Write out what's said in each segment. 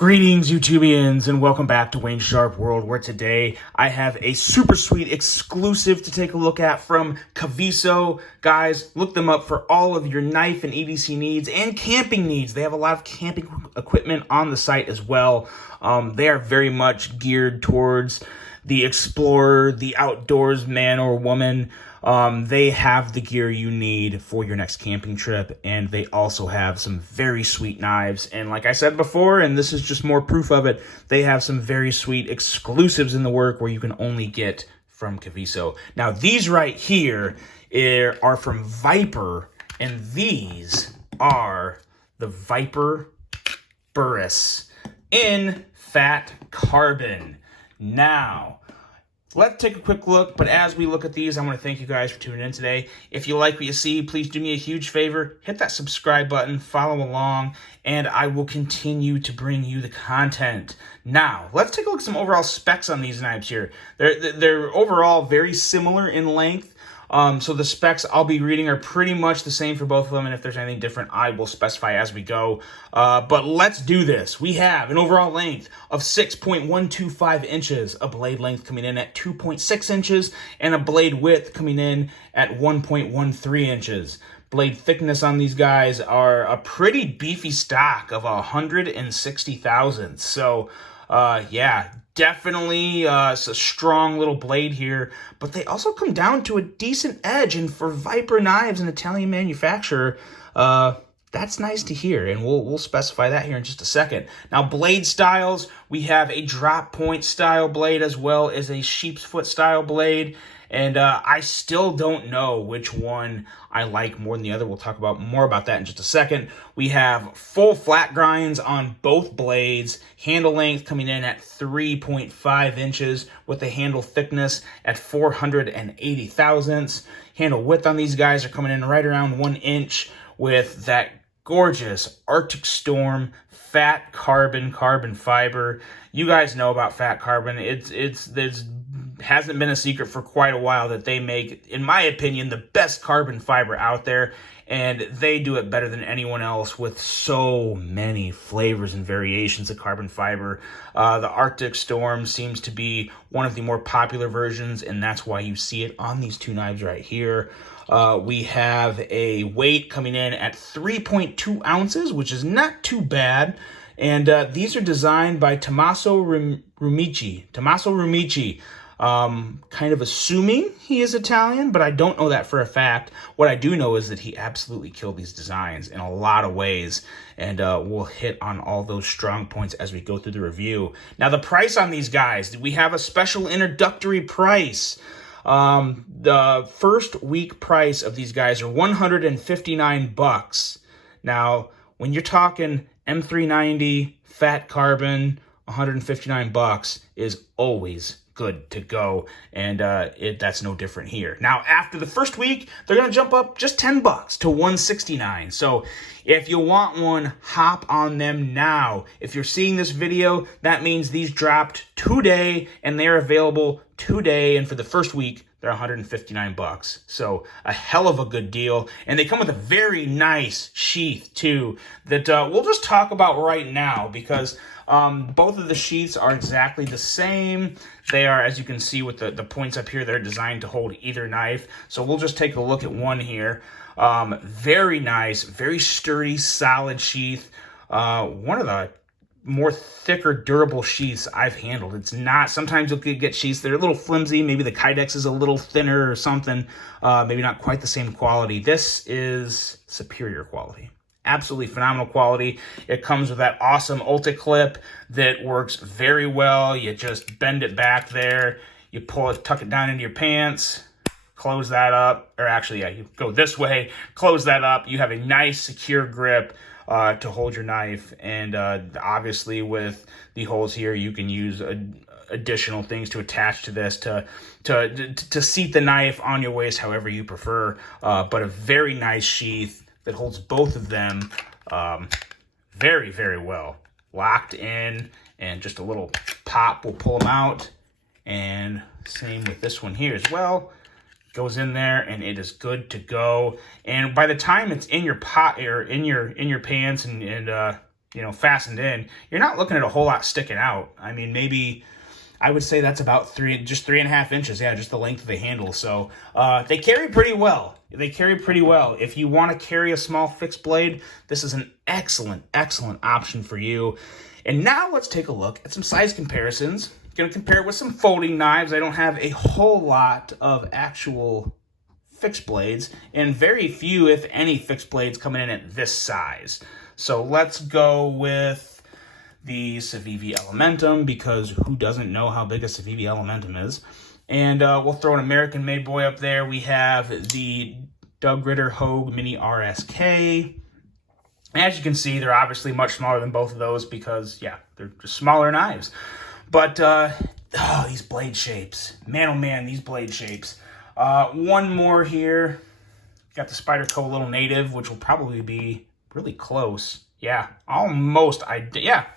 Greetings, YouTubians, and welcome back to Wayne Sharp World, where today I have a super sweet exclusive to take a look at from Kaviso. Guys, look them up for all of your knife and EDC needs and camping needs. They have a lot of camping equipment on the site as well. They are very much geared towards the explorer, the outdoors man or woman. They have the gear you need for your next camping trip, and they also have some very sweet knives. And like I said before, and this is just more proof of it, they have some very sweet exclusives in the work where you can only get from Kaviso. Now, these right here are from Viper, and these are the Viper Berus in fat carbon. Now, let's take a quick look, but as we look at these, I want to thank you guys for tuning in today. If you like what you see, please do me a huge favor. Hit that subscribe button, follow along, and I will continue to bring you the content. Now, let's take a look at some overall specs on these knives here. They're overall very similar in length. So the specs I'll be reading are pretty much the same for both of them, and if there's anything different, I will specify as we go. But let's do this. We have an overall length of 6.125 inches, a blade length coming in at 2.6 inches, and a blade width coming in at 1.13 inches. Blade thickness on these guys are a pretty beefy stock of 160 thousandths. So, yeah, definitely it's a strong little blade here, but they also come down to a decent edge, and for Viper knives, an Italian manufacturer, that's nice to hear, and we'll specify that here in just a second. Now, blade styles, we have a drop point style blade as well as a sheep's foot style blade, and I still don't know which one I like more than the other. We'll talk about more about that in just a second. We have full flat grinds on both blades, handle length coming in at 3.5 inches with a handle thickness at 480 thousandths. Handle width on these guys are coming in right around 1 inch with that gorgeous Arctic Storm fat carbon fiber. You guys know about fat carbon. There's hasn't been a secret for quite a while that they make, in my opinion, the best carbon fiber out there, and they do it better than anyone else with so many flavors and variations of carbon fiber. The Arctic Storm seems to be one of the more popular versions, and that's why you see it on these two knives right here. We have a weight coming in at 3.2 ounces, which is not too bad. And these are designed by Tommaso Rumici. Kind of assuming he is Italian, but I don't know that for a fact. What I do know is that he absolutely killed these designs in a lot of ways, and we'll hit on all those strong points as we go through the review. Now, the price on these guys, we have a special introductory price. The first week price of these guys are $159. Now, when you're talking M390, fat carbon, $159 is always good to go, and that's no different here. Now, after the first week, they're going to jump up just $10 to $169. So if you want one, hop on them now. If you're seeing this video, that means these dropped today, and they're available today, and for the first week, they're $159. So a hell of a good deal. And they come with a very nice sheath too that we'll just talk about right now, because both of the sheaths are exactly the same. They are, as you can see with the points up here, they're designed to hold either knife. So we'll just take a look at one here. Very nice, very sturdy, solid sheath. One of the more thicker, durable sheaths I've handled. It's not, sometimes you'll get sheaths that are a little flimsy. Maybe the Kydex is a little thinner or something. Maybe not quite the same quality. This is superior quality. Absolutely phenomenal quality. It comes with that awesome Ulti clip that works very well. You just bend it back there. You pull it, tuck it down into your pants, close that up. Or actually, yeah, you go this way, close that up. You have a nice, secure grip to hold your knife. And obviously with the holes here, you can use additional things to attach to this to seat the knife on your waist however you prefer. But a very nice sheath that holds both of them very, very well. Locked in, and just a little pop will pull them out. And same with this one here as well. Goes in there, and it is good to go. And by the time it's in your pot or in your pants and fastened in, you're not looking at a whole lot sticking out. I mean, maybe I would say that's about 3.5 inches. Yeah, just the length of the handle. So they carry pretty well. If you want to carry a small fixed blade, this is an excellent option for you. And now let's take a look at some size comparisons. Going to compare it with some folding knives. I don't have a whole lot of actual fixed blades, and very few, if any, fixed blades coming in at this size. So let's go with the Civivi Elementum, because who doesn't know how big a Civivi Elementum is? And we'll throw an American-made boy up there. We have the Doug Ritter Hogue Mini RSK. As you can see, they're obviously much smaller than both of those because, yeah, they're just smaller knives. But, these blade shapes. Man, oh man, these blade shapes. One more here. Got the Spyderco Little Native, which will probably be really close. Yeah,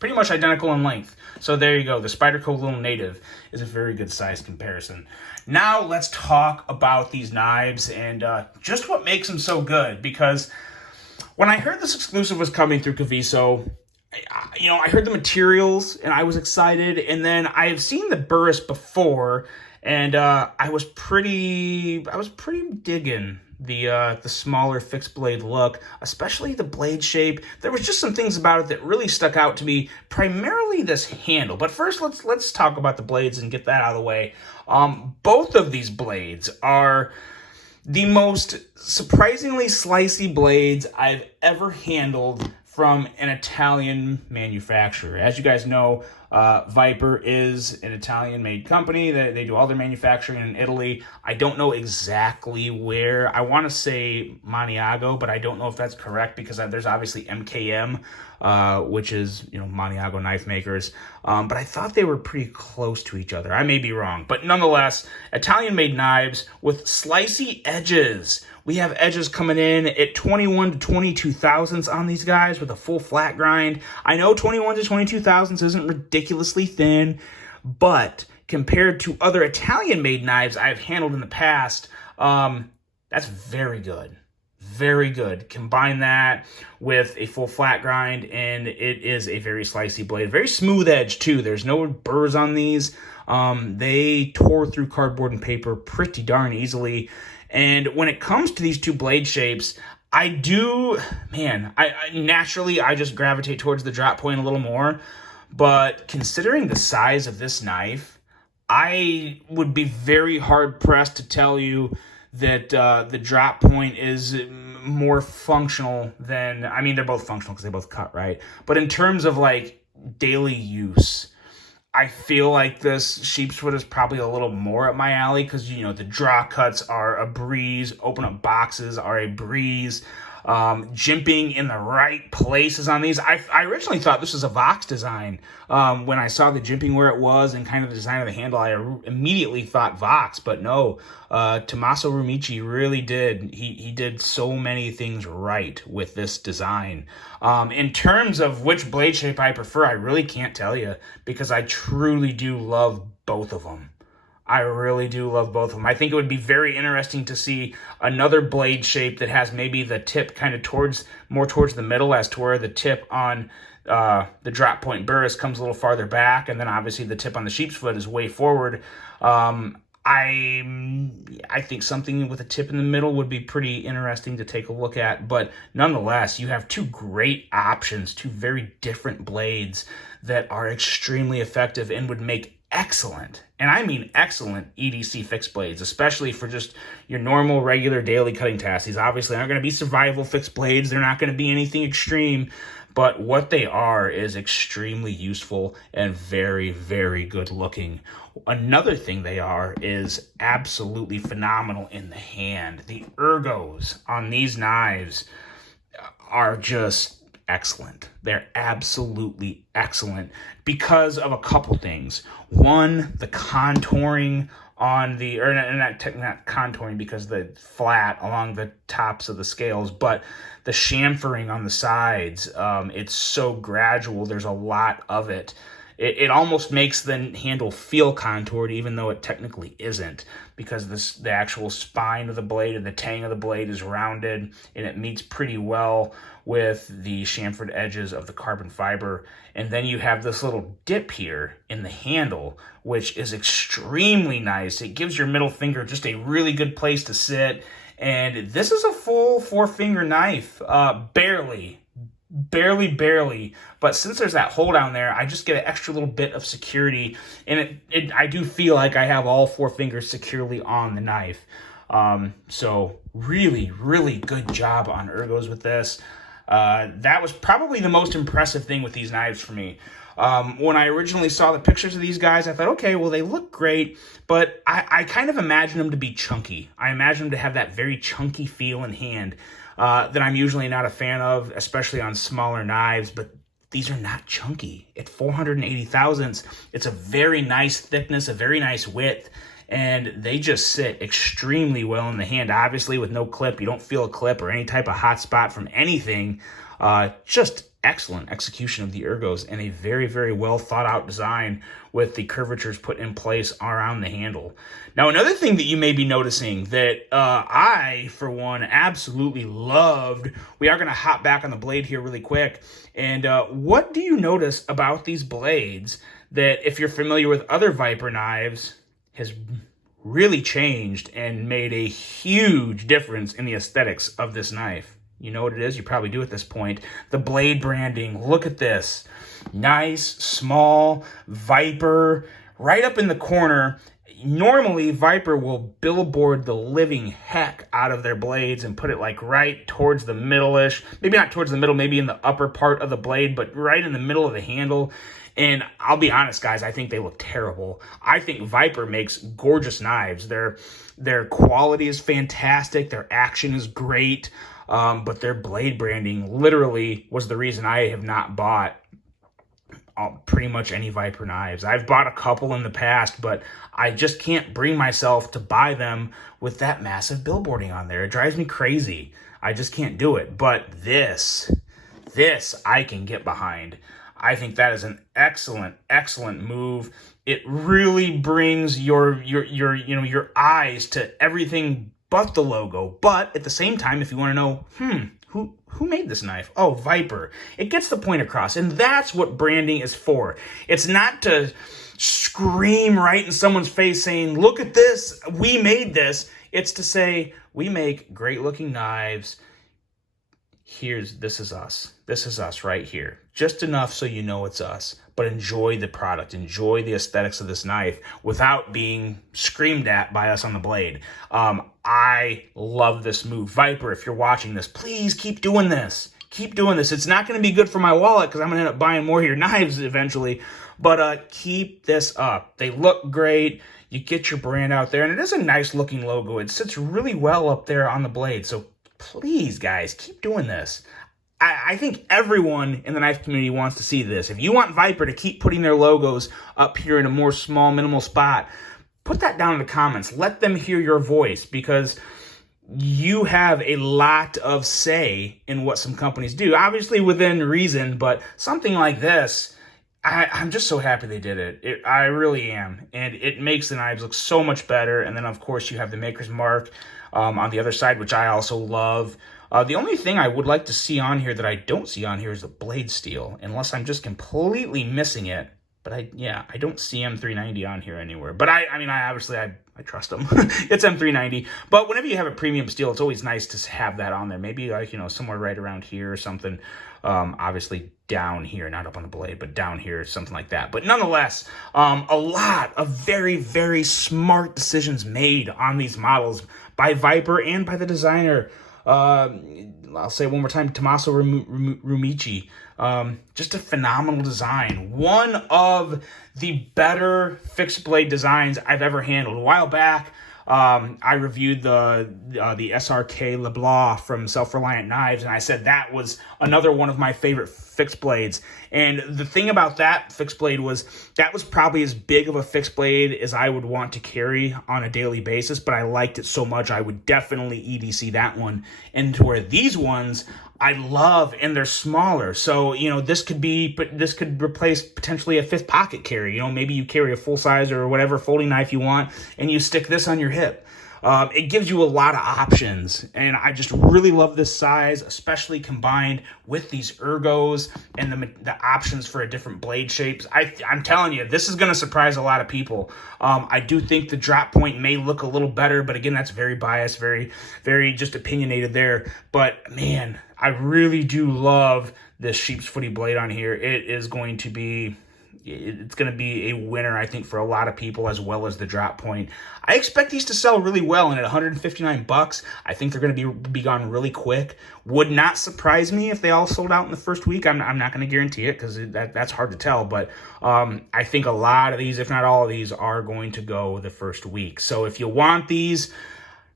pretty much identical in length. So there you go. The Spyderco Little Native is a very good size comparison. Now let's talk about these knives and just what makes them so good. Because when I heard this exclusive was coming through Kaviso, I heard the materials and I was excited. And then I have seen the Berus before, and I was pretty digging the smaller fixed blade look, especially the blade shape. There was just some things about it that really stuck out to me, primarily this handle. But first, let's talk about the blades and get that out of the way. Both of these blades are the most surprisingly slicey blades I've ever handled from an Italian manufacturer. As you guys know, Viper is an Italian-made company. They do all their manufacturing in Italy. I don't know exactly where. I want to say Maniago, but I don't know if that's correct because there's obviously MKM, which is, Maniago knife makers. But I thought they were pretty close to each other. I may be wrong. But nonetheless, Italian-made knives with slicey edges. We have edges coming in at 21 to 22 thousandths on these guys with a full flat grind. I know 21 to 22 thousandths isn't ridiculously thin, but compared to other Italian-made knives I've handled in the past, that's very good. Very good. Combine that with a full flat grind, and it is a very slicey blade. Very smooth edge, too. There's no burrs on these. They tore through cardboard and paper pretty darn easily. And when it comes to these two blade shapes, I naturally just gravitate towards the drop point a little more. But considering the size of this knife, I would be very hard-pressed to tell you that the drop point is more functional than... they're both functional because they both cut, right? But in terms of, daily use, I feel like this sheep's foot is probably a little more up my alley because, the draw cuts are a breeze. Open up boxes are a breeze. Jimping in the right places on these. I originally thought this was a Vox design. When I saw the jimping where it was and kind of the design of the handle, I immediately thought Vox, but no. Tommaso Rumici really did. He did so many things right with this design. In terms of which blade shape I prefer, I really can't tell you because I truly do love both of them. I really do love both of them. I think it would be very interesting to see another blade shape that has maybe the tip kind of more towards the middle, as to where the tip on the drop point Berus comes a little farther back, and then obviously the tip on the sheep's foot is way forward. I think something with a tip in the middle would be pretty interesting to take a look at, but nonetheless, you have two great options, two very different blades that are extremely effective and would make excellent, and I mean excellent, EDC fixed blades, especially for just your normal, regular, daily cutting tasks. These obviously aren't going to be survival fixed blades. They're not going to be anything extreme, but what they are is extremely useful and very, very good looking. Another thing they are is absolutely phenomenal in the hand. The ergos on these knives are just excellent. They're absolutely excellent because of a couple things. One, the contouring on the, or not contouring because the flat along the tops of the scales, but the chamfering on the sides. It's so gradual. There's a lot of it. It almost makes the handle feel contoured, even though it technically isn't, because the actual spine of the blade and the tang of the blade is rounded, and it meets pretty well with the chamfered edges of the carbon fiber. And then you have this little dip here in the handle, which is extremely nice. It gives your middle finger just a really good place to sit. And this is a full 4-finger knife, barely, but since there's that hole down there, I just get an extra little bit of security, and I do feel like I have all 4 fingers securely on the knife. So really good job on Ergos with this. That was probably the most impressive thing with these knives for me. When I originally saw the pictures of these guys, I thought, okay, well, they look great, but I kind of imagined them to be chunky. I imagined them to have that very chunky feel in hand that I'm usually not a fan of, especially on smaller knives, but these are not chunky. At 480 thousandths, it's a very nice thickness, a very nice width, and they just sit extremely well in the hand. Obviously, with no clip, you don't feel a clip or any type of hot spot from anything. Just excellent execution of the Ergos and a very well thought out design with the curvatures put in place around the handle. Now, another thing that you may be noticing that I, for one, absolutely loved, we are going to hop back on the blade here really quick. And what do you notice about these blades that, if you're familiar with other Viper knives, has really changed and made a huge difference in the aesthetics of this knife? You know what it is? You probably do at this point. The blade branding. Look at this. Nice, small, Viper, right up in the corner. Normally, Viper will billboard the living heck out of their blades and put it like right towards the middle-ish. Maybe not towards the middle, maybe in the upper part of the blade, but right in the middle of the handle. And I'll be honest, guys, I think they look terrible. I think Viper makes gorgeous knives. Their quality is fantastic. Their action is great. But their blade branding literally was the reason I have not bought pretty much any Viper knives. I've bought a couple in the past, but I just can't bring myself to buy them with that massive billboarding on there. It drives me crazy. I just can't do it. But this I can get behind. I think that is an excellent move. It really brings your eyes to everything but the logo. But at the same time, if you want to know, who made this knife? Oh, Viper. It gets the point across, and that's what branding is for. It's not to scream right in someone's face saying, look at this, we made this. It's to say, we make great-looking knives. This is us. This is us right here. Just enough so you know it's us. But enjoy the product. Enjoy the aesthetics of this knife without being screamed at by us on the blade. I love this move. Viper, if you're watching this, please keep doing this. Keep doing this. It's not going to be good for my wallet because I'm going to end up buying more of your knives eventually. But keep this up. They look great. You get your brand out there. And it is a nice looking logo. It sits really well up there on the blade. So please, guys, keep doing this. I think everyone in the knife community wants to see this. If you want Viper to keep putting their logos up here in a more small, minimal spot, put that down in the comments. Let them hear your voice, because you have a lot of say in what some companies do. Obviously within reason, but something like this, I'm just so happy they did it. I really am. And it makes the knives look so much better. And then, of course, you have the maker's mark on the other side, which I also love. The only thing I would like to see on here that I don't see on here is the blade steel, unless I'm just completely missing it. But I don't see M390 on here anywhere. But I obviously trust them. It's M390. But whenever you have a premium steel, it's always nice to have that on there. Maybe like, somewhere right around here or something. Obviously down here, not up on the blade, but down here, something like that. But nonetheless, a lot of very smart decisions made on these models by Viper and by the designer. I'll say it one more time, Tommaso Rumici. Just a phenomenal design. One of the better fixed blade designs I've ever handled. A while back, I reviewed the SRK LeBlanc from Self-Reliant Knives, and I said that was another one of my favorite fixed blades. And the thing about that fixed blade was that was probably as big of a fixed blade as I would want to carry on a daily basis, but I liked it so much I would definitely EDC that one. And to where these ones, I love, and they're smaller. So, you know, this could replace potentially a fifth pocket carry. You know, maybe you carry a full size or whatever folding knife you want, and you stick this on your hip. It gives you a lot of options, and I just really love this size, especially combined with these ergos and the options for a different blade shapes. I'm telling you, this is going to surprise a lot of people. I do think the drop point may look a little better, but again, that's very biased, very, very just opinionated there. But man, I really do love this sheep's footy blade on here. It's going to be a winner, I think, for a lot of people, as well as the drop point. I expect these to sell really well, and at $159, I think they're going to be gone really quick. Would not surprise me if they all sold out in the first week. I'm not going to guarantee it, because that's hard to tell, but I think a lot of these, if not all of these, are going to go the first week. So if you want these,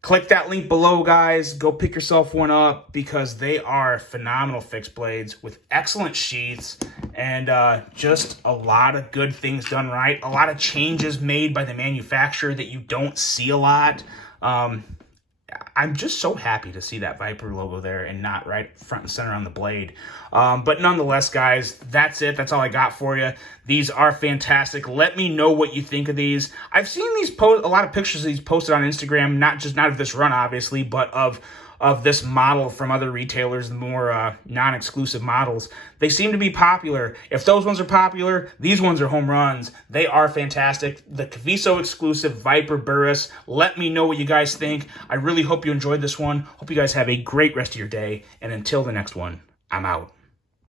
click that link below, guys. Go pick yourself one up, because they are phenomenal fixed blades with excellent sheaths and just a lot of good things done right. A lot of changes made by the manufacturer that you don't see a lot. I'm just so happy to see that Viper logo there and not right front and center on the blade. But nonetheless, guys, that's it. That's all I got for you. These are fantastic. Let me know what you think of these. I've seen these a lot of pictures of these posted on Instagram, not of this run, obviously, but of this model from other retailers, the more non-exclusive models. They seem to be popular. If those ones are popular, these ones are home runs. They are fantastic. The Kaviso Exclusive Viper Berus. Let me know what you guys think. I really hope you enjoyed this one. Hope you guys have a great rest of your day. And until the next one, I'm out.